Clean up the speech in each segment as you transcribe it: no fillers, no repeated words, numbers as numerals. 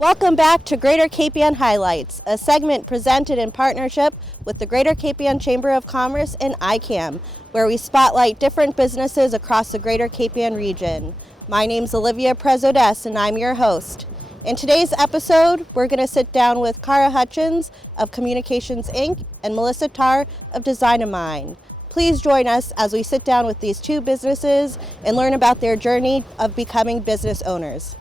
Welcome back to Greater Cape Ann Highlights, a segment presented in partnership with the Greater Cape Ann Chamber of Commerce and ICAM, where we spotlight different businesses across the Greater Cape Ann region. My name's Olivia Prezodes, and I'm your host. In today's episode, we're going to sit down with Cara Hutchins of Communications Inc. and Melissa Tarr of Design of Mind. Please join us as we sit down with these two businesses and learn about their journey of becoming business owners.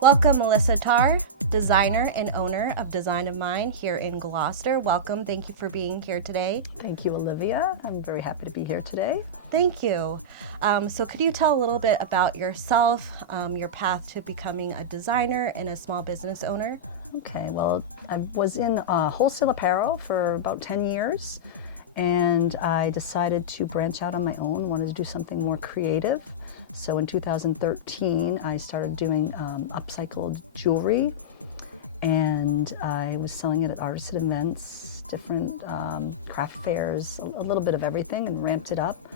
Welcome, Melissa Tarr, designer and owner of Design of Mind here in Gloucester. Welcome. Thank you for being here today. Thank you, Olivia. I'm very happy to be here today. Thank you. So could you tell a little bit about yourself, your path to becoming a designer and a small business owner? Okay, well, I was in wholesale apparel for about 10 years, and I decided to branch out on my own, wanted to do something more creative. So in 2013, I started doing upcycled jewelry, and I was selling it at artisan events, different craft fairs, a little bit of everything, and ramped it up.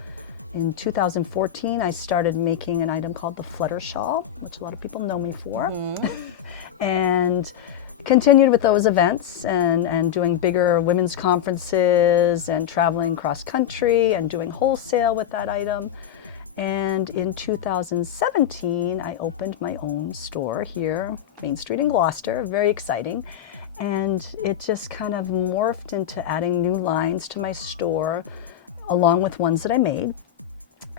In 2014, I started making an item called the Flutter Shawl, which a lot of people know me for, and continued with those events and doing bigger women's conferences and traveling cross country and doing wholesale with that item. And in 2017, I opened my own store here, Main Street in Gloucester, very exciting. And it just kind of morphed into adding new lines to my store, along with ones that I made.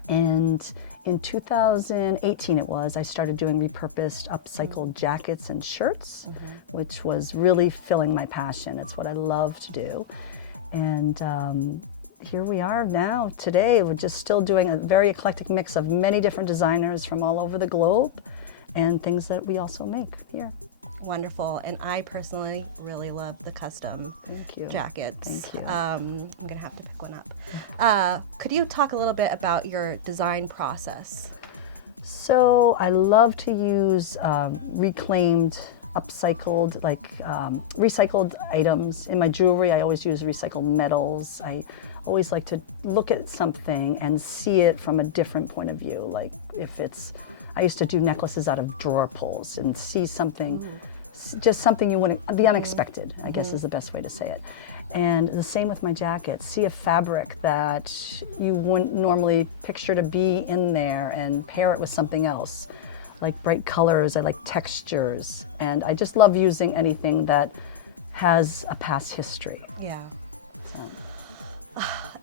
And in 2018 I started doing repurposed, upcycled jackets and shirts, which was really filling my passion. It's what I love to do. And here we are now. Today, we're just still doing a very eclectic mix of many different designers from all over the globe and things that we also make here. Wonderful. And I personally really love the custom jackets. Thank you. I'm going to have to pick one up. Could you talk a little bit about your design process? So I love to use reclaimed, upcycled, recycled items. In my jewelry, I always use recycled metals. I always like to look at something and see it from a different point of view. Like I used to do necklaces out of drawer pulls and see something, just something you wouldn't, the unexpected, I guess is the best way to say it. And the same with my jackets. See a fabric that you wouldn't normally picture to be in there and pair it with something else. Like bright colors, I like textures, and I just love using anything that has a past history. Yeah. So.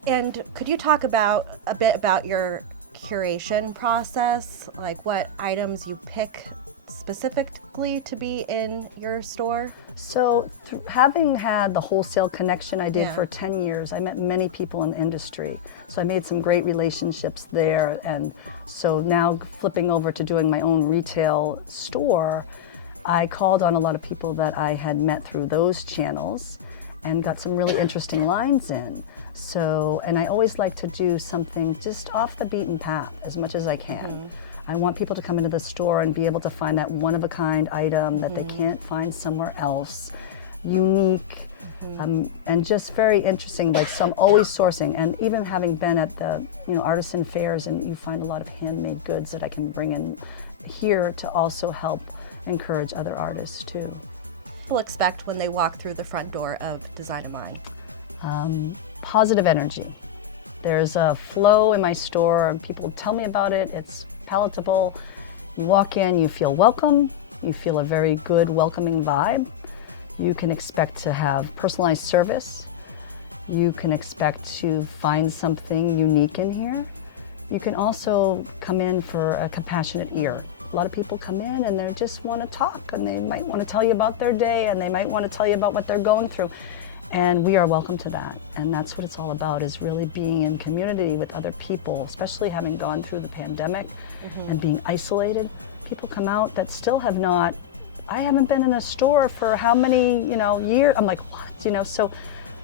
And could you talk a bit about your curation process, like what items you pick specifically to be in your store? So having had the wholesale connection I did for 10 years, I met many people in the industry. So I made some great relationships there. And so now flipping over to doing my own retail store, I called on a lot of people that I had met through those channels and got some really interesting lines in. So, and I always like to do something just off the beaten path as much as I can. I want people to come into the store and be able to find that one-of-a-kind item that they can't find somewhere else, unique, and just very interesting. So I'm always sourcing, and even having been at the artisan fairs, and you find a lot of handmade goods that I can bring in here to also help encourage other artists too. People expect when they walk through the front door of Design of Mind? Positive energy. There's a flow in my store. People tell me about it. It's palatable. You walk in, you feel welcome. You feel a very good, welcoming vibe. You can expect to have personalized service. You can expect to find something unique in here. You can also come in for a compassionate ear. A lot of people come in and they just want to talk, and they might want to tell you about their day, and they might want to tell you about what they're going through. And we are welcome to that. And that's what it's all about, is really being in community with other people, especially having gone through the pandemic and being isolated. People come out that still have not, I haven't been in a store for how many, years. I'm like, what? So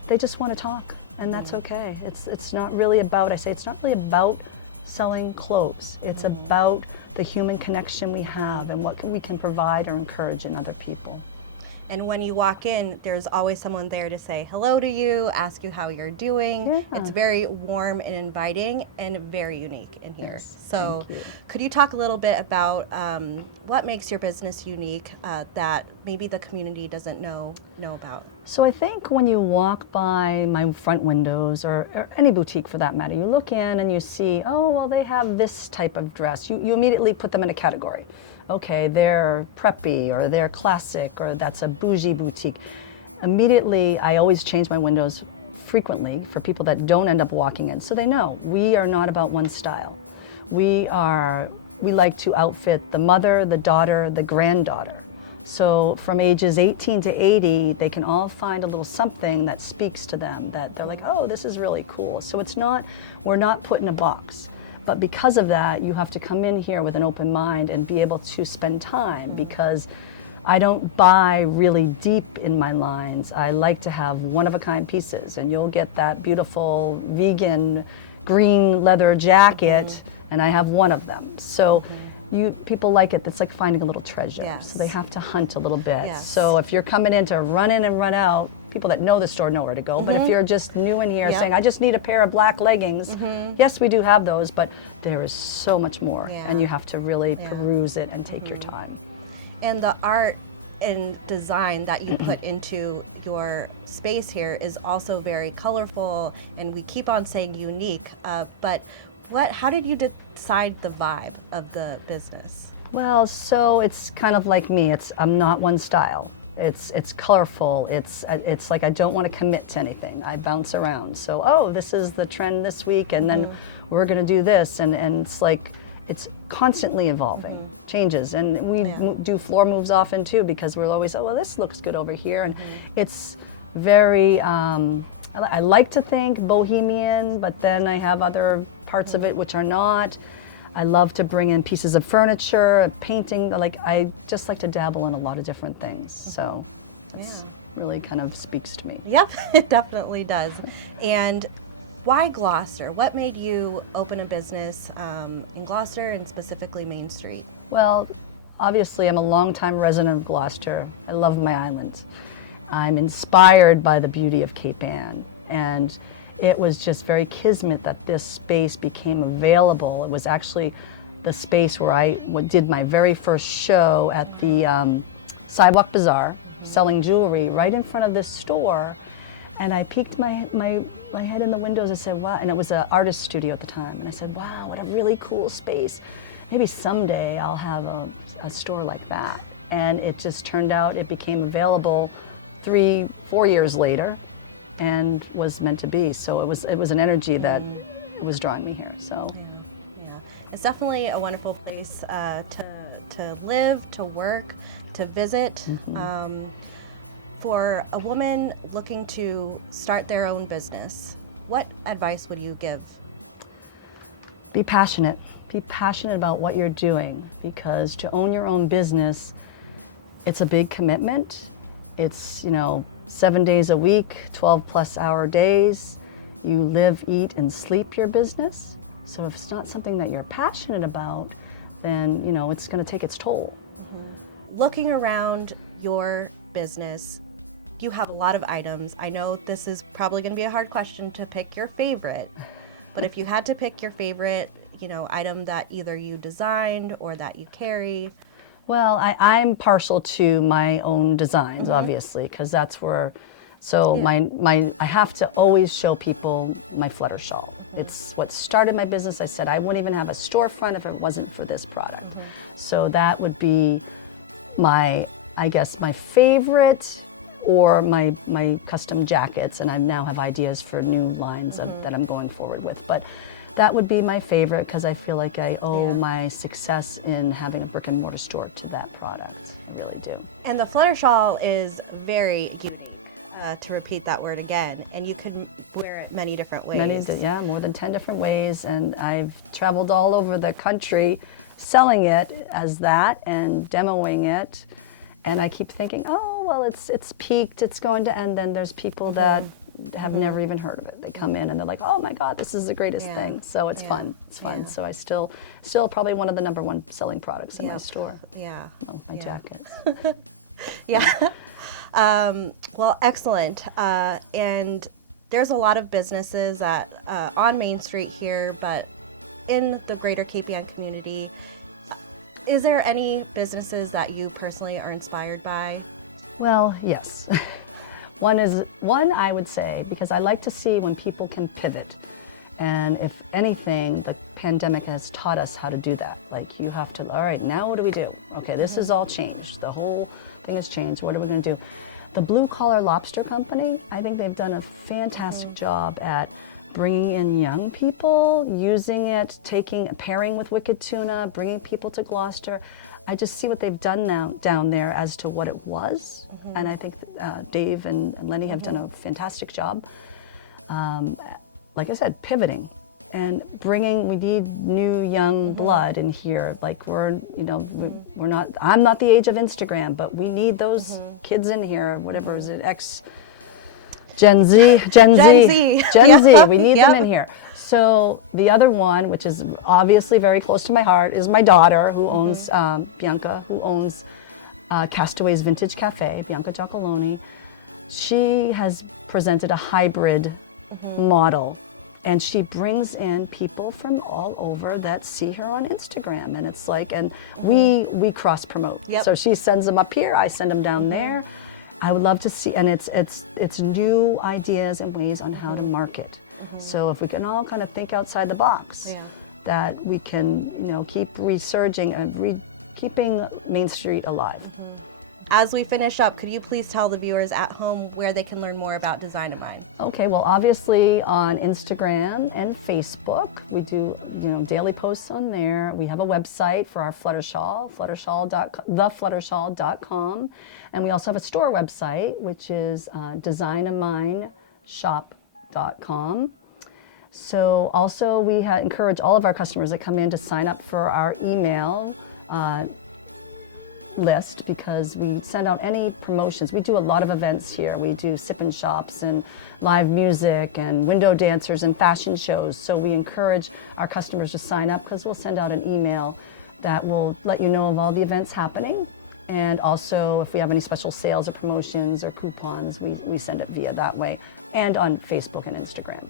they just want to talk and that's okay. It's not really about, I say, it's not really about selling clothes. It's about the human connection we have and what we can provide or encourage in other people. And when you walk in, there's always someone there to say hello to you, ask you how you're doing. Yeah. It's very warm and inviting and very unique in here. Yes, So thank you. could you talk a little bit about what makes your business unique that maybe the community doesn't know about? So I think when you walk by my front windows or any boutique for that matter, you look in and you see, oh, well, they have this type of dress. You immediately put them in a category. Okay, they're preppy or they're classic or that's a bougie boutique. Immediately, I always change my windows frequently for people that don't end up walking in. So they know we are not about one style. We like to outfit the mother, the daughter, the granddaughter. So from ages 18 to 80, they can all find a little something that speaks to them, that they're like, oh, this is really cool. So we're not put in a box. But because of that, you have to come in here with an open mind and be able to spend time, because I don't buy really deep in my lines. I like to have one-of-a-kind pieces, and you'll get that beautiful vegan green leather jacket, and I have one of them. So people like it. It's like finding a little treasure. Yes. So they have to hunt a little bit. Yes. So if you're coming in to run in and run out, people that know the store know where to go. But if you're just new in here saying, I just need a pair of black leggings, yes, we do have those, but there is so much more. And you have to really peruse it and take your time. And the art and design that you put into your space here is also very colorful, and we keep on saying unique, but how did you decide the vibe of the business? Well, so it's kind of like me. I'm not one style. It's colorful. It's like I don't want to commit to anything. I bounce around. So, oh, this is the trend this week, and then we're going to do this, and it's like it's constantly evolving, changes, and we do floor moves often too, because we're always, oh, well, this looks good over here, and it's very. I like to think bohemian, but then I have other parts of it which are not. I love to bring in pieces of furniture, painting. Like I just like to dabble in a lot of different things. So that's really kind of speaks to me. Yep, it definitely does. And why Gloucester? What made you open a business in Gloucester and specifically Main Street? Well, obviously I'm a longtime resident of Gloucester. I love my island. I'm inspired by the beauty of Cape Ann, and it was just very kismet that this space became available. It was actually the space where I did my very first show at the Sidewalk Bazaar, selling jewelry right in front of this store. And I peeked my head in the windows and said, wow, and it was an artist studio at the time. And I said, wow, what a really cool space. Maybe someday I'll have a store like that. And it just turned out it became available 3-4 years later, and was meant to be. So it was an energy that was drawing me here. So yeah, it's definitely a wonderful place to live, to work, to visit. For a woman looking to start their own business, what advice would you give? Be passionate. Be passionate about what you're doing, because to own your own business, it's a big commitment. It's 7 days a week, 12+ hour days. You live, eat, and sleep your business. So if it's not something that you're passionate about, then it's going to take its toll. Looking around your business, you have a lot of items. I know this is probably going to be a hard question to pick your favorite, but if you had to pick your favorite, item that either you designed or that you carry. Well, I'm partial to my own designs, obviously, because that's where. So I have to always show people my flutter shawl. It's what started my business. I said I wouldn't even have a storefront if it wasn't for this product. So that would be my favorite, or my custom jackets. And I now have ideas for new lines that I'm going forward with. But that would be my favorite, because I feel like I owe my success in having a brick and mortar store to that product. I really do. And the flutter shawl is very unique. To repeat that word again, and you can wear it many different ways. More than 10 different ways, and I've traveled all over the country selling it as that and demoing it, and I keep thinking, oh, well, it's peaked, it's going to end. Then there's people that have never even heard of it. They come in and they're like, oh my God, this is the greatest thing. So it's fun. It's fun. Yeah. So I still probably one of the #1 selling products in my store. Yeah. Oh, my jackets. Yeah. Well, excellent. And there's a lot of businesses that on Main Street here, but in the greater KPN community, is there any businesses that you personally are inspired by? Well, yes. One I would say, because I like to see when people can pivot. And if anything, the pandemic has taught us how to do that. Like you have to, all right, now what do we do? Okay, this is all changed. The whole thing has changed. What are we going to do? The Blue Collar Lobster Company, I think they've done a fantastic job at bringing in young people, using it, pairing with Wicked Tuna, bringing people to Gloucester. I just see what they've done now down there as to what it was. And I think Dave and Lenny have done a fantastic job. Like I said, pivoting and we need new young blood in here. Like we're not, I'm not the age of Instagram, but we need those kids in here, whatever is it, Gen Z. We need them in here. So the other one, which is obviously very close to my heart, is my daughter who owns, Bianca, who owns Castaways Vintage Cafe, Bianca Giacalone. She has presented a hybrid model, and she brings in people from all over that see her on Instagram, and it's like, and we cross promote. So she sends them up here, I send them down there. I would love to see, and it's new ideas and ways on how to market. So if we can all kind of think outside the box, that we can keep resurging and keeping Main Street alive. As we finish up, could you please tell the viewers at home where they can learn more about Design of Mine? Okay, well, obviously on Instagram and Facebook, we do daily posts on there. We have a website for our Flutter Shawl, thefluttershawl.com, and we also have a store website, which is designofmineshop.com. So also we encourage all of our customers that come in to sign up for our email list, because we send out any promotions. We do a lot of events here. We do sip-in shops and live music and window dancers and fashion shows. So we encourage our customers to sign up, because we'll send out an email that will let you know of all the events happening. And also if we have any special sales or promotions or coupons, we send it via that way, and on Facebook and Instagram.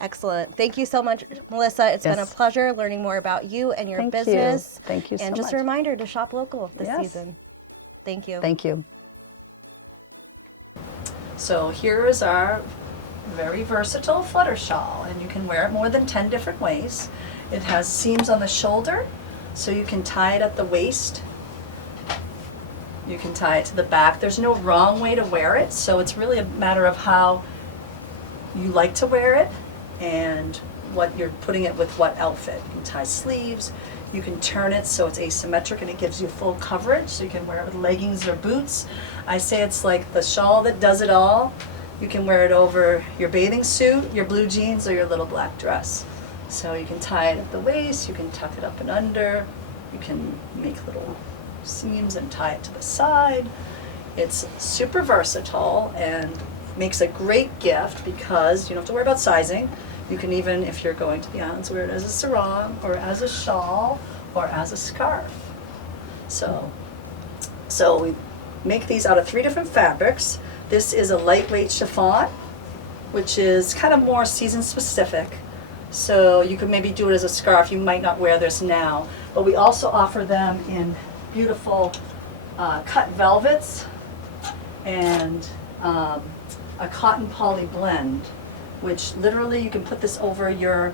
Excellent. Thank you so much, Melissa. It's been a pleasure learning more about you and your business. Thank you so much. And just a reminder to shop local this season. Thank you. Thank you. So here is our very versatile flutter shawl, and you can wear it more than 10 different ways. It has seams on the shoulder, so you can tie it at the waist. You can tie it to the back. There's no wrong way to wear it, so it's really a matter of how you like to wear it and what you're putting it with what outfit. You can tie sleeves, you can turn it so it's asymmetric and it gives you full coverage, so you can wear it with leggings or boots. I say it's like the shawl that does it all. You can wear it over your bathing suit, your blue jeans, or your little black dress. So you can tie it at the waist, you can tuck it up and under, you can make little seams and tie it to the side. It's super versatile and makes a great gift, because you don't have to worry about sizing. You can even, if you're going to the islands, wear it as a sarong or as a shawl or as a scarf. So we make these out of 3 different fabrics. This is a lightweight chiffon, which is kind of more season specific. So you could maybe do it as a scarf. You might not wear this now, but we also offer them in beautiful cut velvets and a cotton poly blend, which literally you can put this over your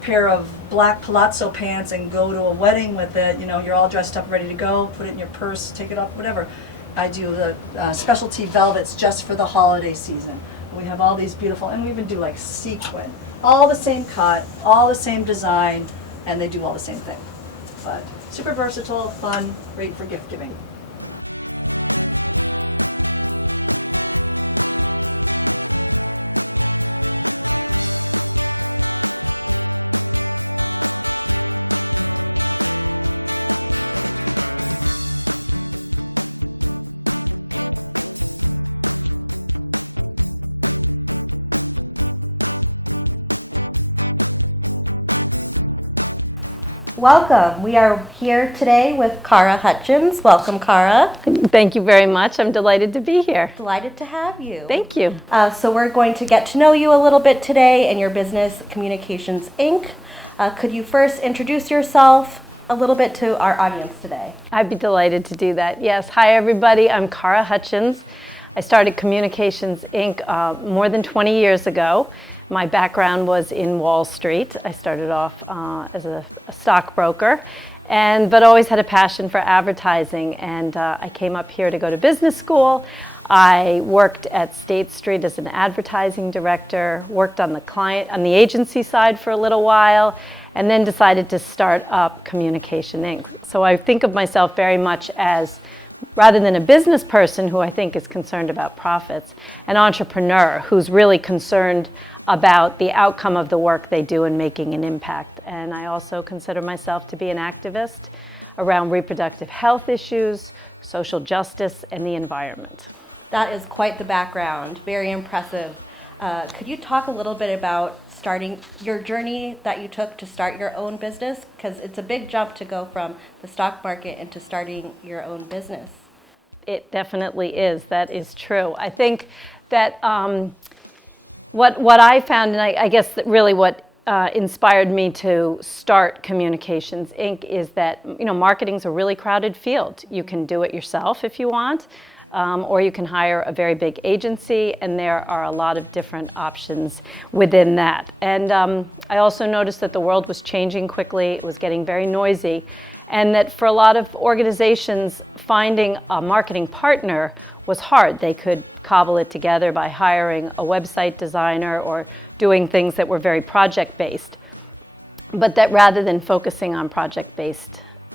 pair of black palazzo pants and go to a wedding with it. You're all dressed up, ready to go, put it in your purse, take it off, whatever. I do the specialty velvets just for the holiday season. We have all these beautiful, and we even do like sequin, all the same cut, all the same design, and they do all the same thing. But super versatile, fun, great for gift giving. Welcome. We are here today with Cara Hutchins. Welcome, Cara. Thank you very much. I'm delighted to be here. Delighted to have you. Thank you. So we're going to get to know you a little bit today and your business, Communications Inc. Could you first introduce yourself a little bit to our audience today? I'd be delighted to do that. Yes. Hi, everybody. I'm Cara Hutchins. I started Communications Inc. More than 20 years ago. My background was in Wall Street. I started off as a stockbroker, but always had a passion for advertising. And I came up here to go to business school. I worked at State Street as an advertising director, worked on the agency side for a little while, and then decided to start up Communication Inc. So I think of myself very much as, rather than a business person who I think is concerned about profits, an entrepreneur who's really concerned about the outcome of the work they do and making an impact. And I also consider myself to be an activist around reproductive health issues, social justice, and the environment. That is quite the background. Very impressive. Could you talk a little bit about starting your journey that you took to start your own business? Because it's a big jump to go from the stock market into starting your own business. It definitely is. That is true. I think that what I found, and I guess that really what inspired me to start Communications Inc. is that marketing's a really crowded field. You can do it yourself if you want. Or you can hire a very big agency, and there are a lot of different options within that. And I also noticed that the world was changing quickly, it was getting very noisy, and that for a lot of organizations, finding a marketing partner was hard. They could cobble it together by hiring a website designer or doing things that were very project-based. But that rather than focusing on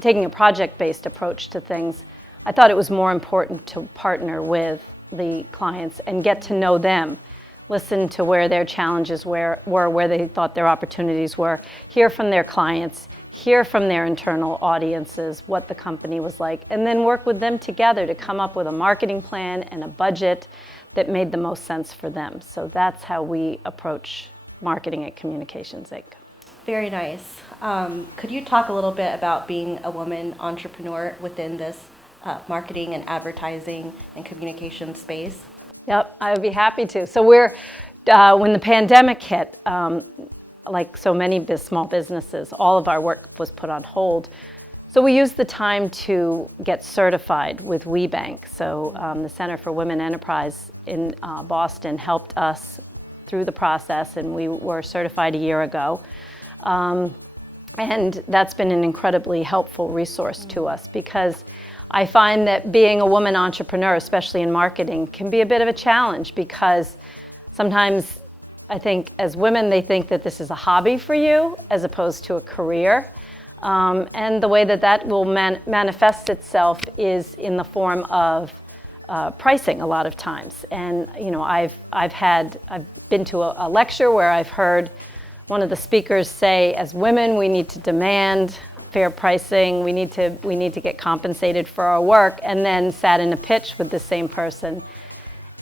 taking a project-based approach to things, I thought it was more important to partner with the clients and get to know them, listen to where their challenges were, where they thought their opportunities were, hear from their clients, hear from their internal audiences, what the company was like, and then work with them together to come up with a marketing plan and a budget that made the most sense for them. So that's how we approach marketing at Communications Inc. Very nice. Could you talk a little bit about being a woman entrepreneur within this marketing and advertising and communication space? Yep, I would be happy to. So when the pandemic hit, like so many small businesses, all of our work was put on hold. So we used the time to get certified with WeBank. So the Center for Women Enterprise in Boston helped us through the process, and we were certified a year ago. And that's been an incredibly helpful resource to us, because I find that being a woman entrepreneur, especially in marketing, can be a bit of a challenge, because sometimes I think as women, they think that this is a hobby for you as opposed to a career. And the way that will manifest itself is in the form of pricing a lot of times. And I've been to a lecture where I've heard one of the speakers say, as women, we need to demand fair pricing, we need to get compensated for our work, and then sat in a pitch with the same person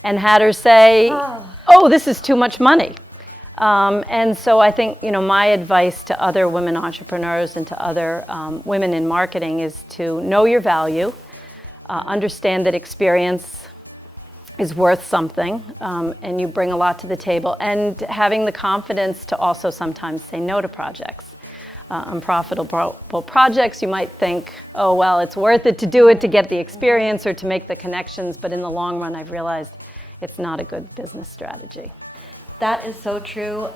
and had her say, oh, this is too much money. And so I think, my advice to other women entrepreneurs and to other women in marketing is to know your value, understand that experience is worth something, and you bring a lot to the table, and having the confidence to also sometimes say no to projects. Unprofitable projects, you might think, oh, well, it's worth it to do it to get the experience or to make the connections, but in the long run, I've realized it's not a good business strategy. That is so true.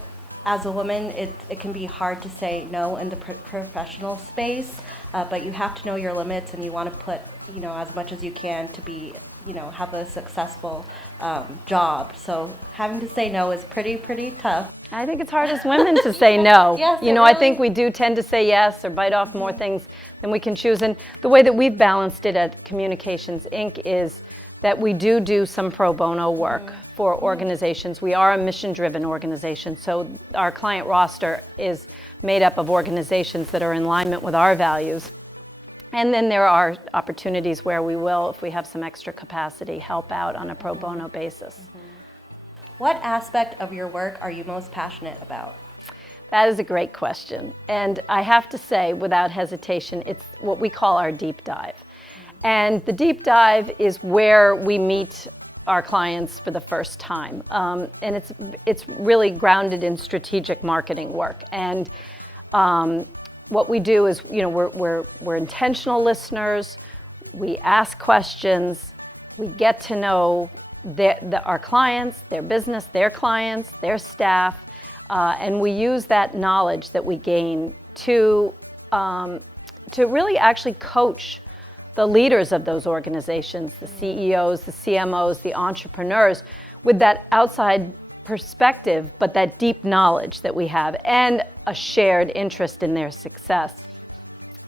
As a woman, it can be hard to say no in the professional space, but you have to know your limits, and you want to put, as much as you can to be, have a successful job. So having to say no is pretty tough. I think it's hard as women to say no. Yes, I think we do tend to say yes or bite off more things than we can choose. And the way that we've balanced it at Communications Inc. is that we do some pro bono work for organizations. We are a mission-driven organization, so our client roster is made up of organizations that are in alignment with our values. And then there are opportunities where we will, if we have some extra capacity, help out on a pro bono basis. What aspect of your work are you most passionate about? That is a great question. And I have to say, without hesitation, it's what we call our deep dive. And the deep dive is where we meet our clients for the first time. And it's really grounded in strategic marketing work. And what we do is, we're intentional listeners. We ask questions. We get to know our clients, their business, their clients, their staff. And we use that knowledge that we gain to really actually coach the leaders of those organizations, the CEOs, the CMOs, the entrepreneurs, with that outside perspective, but that deep knowledge that we have and a shared interest in their success,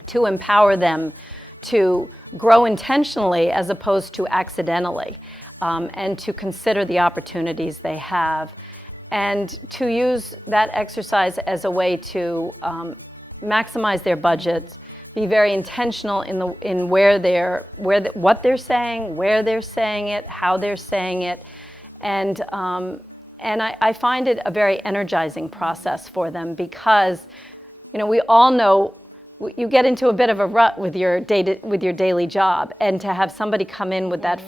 to empower them to grow intentionally as opposed to accidentally, and to consider the opportunities they have, and to use that exercise as a way to maximize their budgets, be very intentional in what they're saying, where they're saying it, how they're saying it, and I find it a very energizing process for them, because we all know you get into a bit of a rut with your daily job, and to have somebody come in with that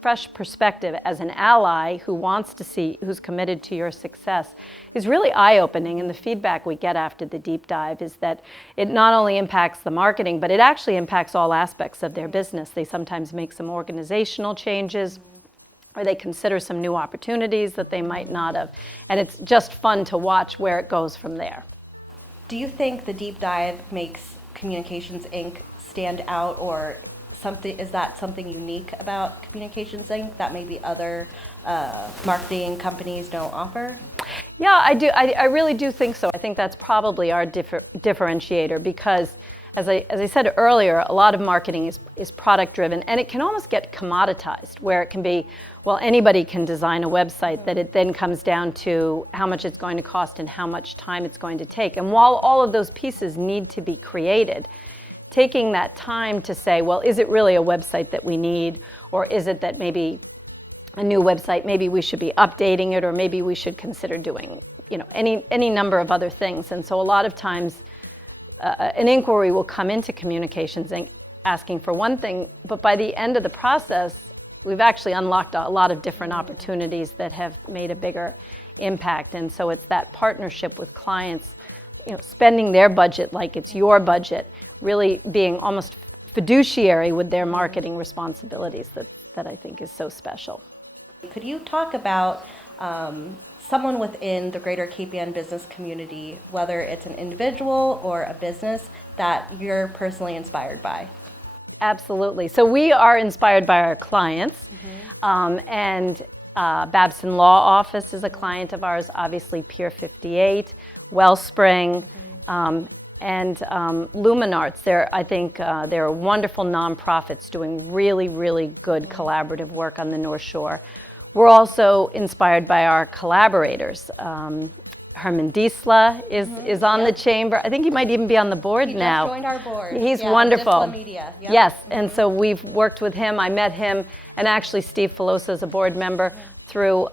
fresh perspective as an ally who's committed to your success is really eye-opening. And the feedback we get after the deep dive is that it not only impacts the marketing, but it actually impacts all aspects of their business. They sometimes make some organizational changes, or they consider some new opportunities that they might not have. And it's just fun to watch where it goes from there. Do you think the deep dive makes Communications Inc. stand out, or is that something unique about Communications Inc. that maybe other marketing companies don't offer? Yeah, I do. I really do think so. I think that's probably our differentiator, because as I said earlier, a lot of marketing is product driven, and it can almost get commoditized, where it can be, well, anybody can design a website, that it then comes down to how much it's going to cost and how much time it's going to take. And while all of those pieces need to be created, taking that time to say, well, is it really a website that we need, or is it that maybe a new website, maybe we should be updating it, or maybe we should consider doing any number of other things. And so a lot of times an inquiry will come into Communications Inc. asking for one thing, but by the end of the process, we've actually unlocked a lot of different opportunities that have made a bigger impact. And so it's that partnership with clients, spending their budget like it's your budget, really being almost fiduciary with their marketing responsibilities, that I think is so special. Could you talk about someone within the greater KPN business community, whether it's an individual or a business, that you're personally inspired by? Absolutely. So we are inspired by our clients, and Babson Law Office is a client of ours, obviously Pier 58, Wellspring, and Luminarts. They're wonderful nonprofits doing really, really good collaborative work on the North Shore. We're also inspired by our collaborators. Herman Diesla is on the chamber. I think he might even be on the board now. He just joined our board. He's wonderful. Diesla Media. Yep. Yes, and so we've worked with him. I met him, and actually Steve Filosa is a board member through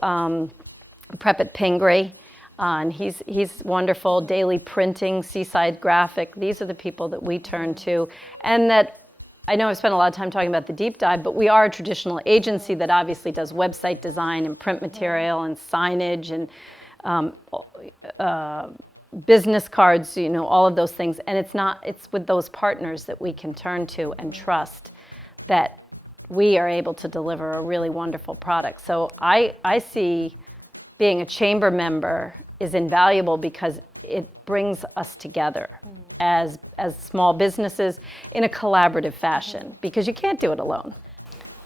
Prep at Pingree. And he's wonderful. Daily Printing, Seaside Graphic. These are the people that we turn to, and that I know I've spent a lot of time talking about the deep dive, but we are a traditional agency that obviously does website design and print material and signage and business cards, all of those things. And it's with those partners that we can turn to and trust that we are able to deliver a really wonderful product. So I see being a chamber member is invaluable, because it brings us together as small businesses in a collaborative fashion, because you can't do it alone.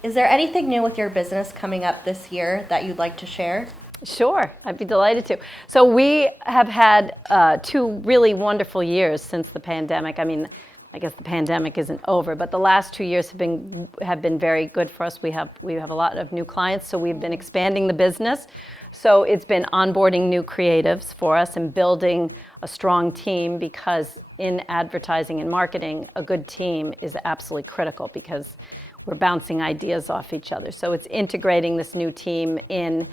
Is there anything new with your business coming up this year that you'd like to share? Sure, I'd be delighted to. So we have had 2 really wonderful years since the pandemic. I mean, I guess the pandemic isn't over, but the last 2 years have been very good for us. We have a lot of new clients, so we've been expanding the business. So it's been onboarding new creatives for us and building a strong team, because in advertising and marketing, a good team is absolutely critical, because we're bouncing ideas off each other. So it's integrating this new team in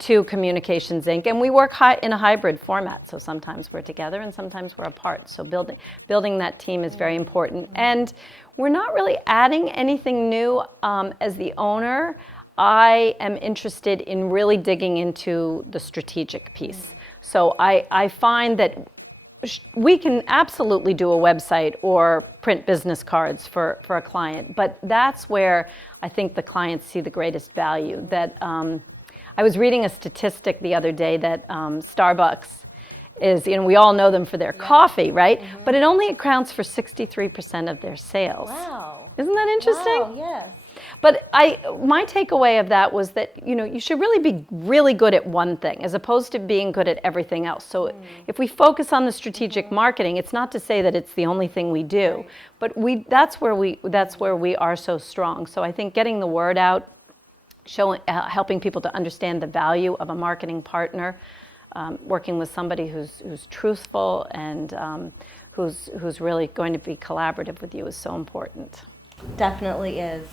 to Communications Inc. And we work in a hybrid format. So sometimes we're together and sometimes we're apart. So building that team is very important. And we're not really adding anything new. As the owner, I am interested in really digging into the strategic piece. So I find that we can absolutely do a website or print business cards for a client, but that's where I think the clients see the greatest value. That I was reading a statistic the other day that Starbucks is, we all know them for their coffee, right? But it only accounts for 63% of their sales. Wow. Isn't that interesting? Wow, yes. But my takeaway of that was that, you should really be really good at one thing as opposed to being good at everything else. So if we focus on the strategic marketing, it's not to say that it's the only thing we do, but that's where we are so strong. So I think getting the word out, helping people to understand the value of a marketing partner, working with somebody who's truthful and who's really going to be collaborative with you is so important. Definitely is.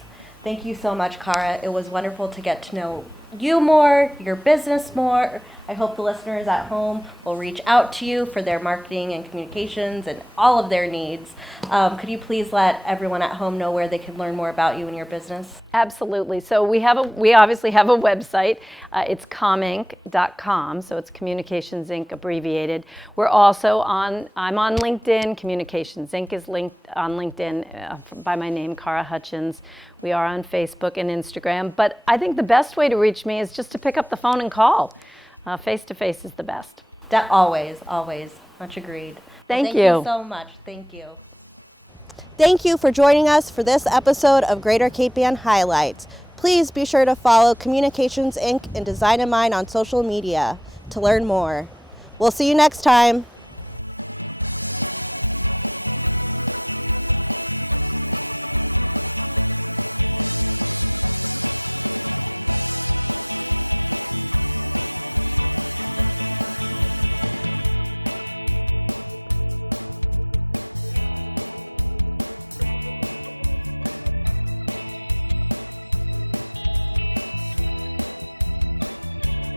Thank you so much, Cara. It was wonderful to get to know you more, your business more. I hope the listeners at home will reach out to you for their marketing and communications and all of their needs. Could you please let everyone at home know where they can learn more about you and your business? Absolutely. So we obviously have a website. It's cominc.com. So it's Communications Inc. abbreviated. We're also I'm on LinkedIn. Communications Inc. is linked on LinkedIn by my name, Cara Hutchins. We are on Facebook and Instagram. But I think the best way to reach me is just to pick up the phone and call. Face-to-face is the best. Always. Much agreed. Thank you. you So much. Thank you. Thank you for joining us for this episode of Greater Cape Ann Highlights. Please be sure to follow Communications Inc. and Design in Mind on social media to learn more. We'll see you next time.